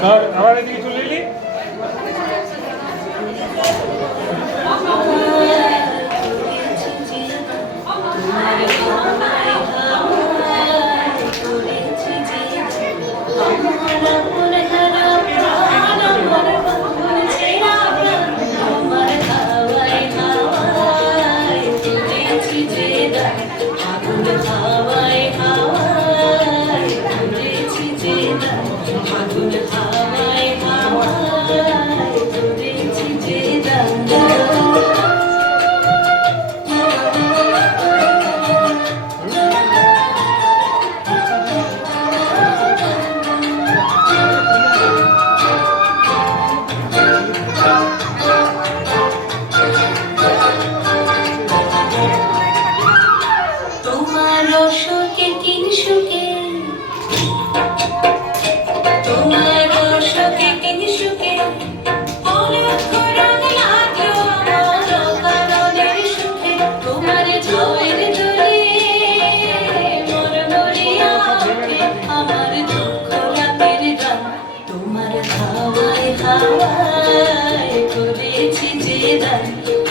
ধর আমার এদিকে চলে এলি। হাওয়ায় করেছি যে দান,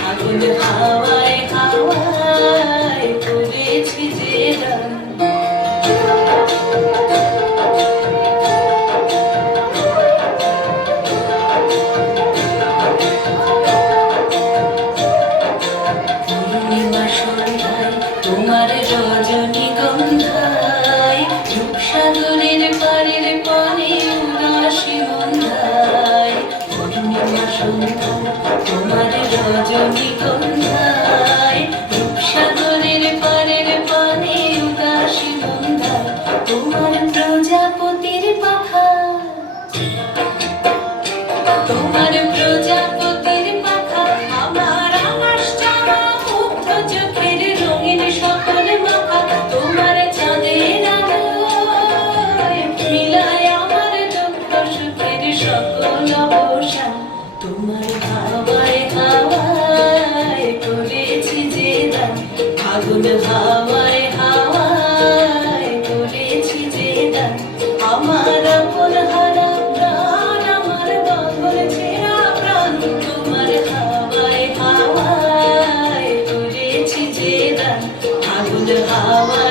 আগুন হাওয়ায় হাওয়ায় করেছি যে দান। পূর্ণিমা সন্ধ্যায় তোমার রজনীগন্ধায় রূপসাগরের পাড়ের পানে উদাসী মন্ধায়। পূর্ণিমা সন্ধ্যায় তোমার রজনীগন্ধায় রূপসাগরের পাড়ের পানে উদাসী মন্ধায়। তোমার প্রজাপতির পাখা, তোমার প্রজাপতির পাখা আমার আকাশ চাওয়া মুগ্ধ চোখের রঙিন সকল মাখা। তোমার চাঁদের আলোয় মিলায় আমার দুঃখ সুখের সকল অবসান। তোমার হাওয়ায় হাওয়ায় করেছি যে দান, আগুন হাওয়ায় হাওয়ায় করেছি যে দান। আমার আপন হারা প্রাণ, আমার বাঁধন ছেঁড়া প্রাণ, তোমার হাওয়ায় হাওয়ায় করেছি যে দান, আগুন হাওয়ায়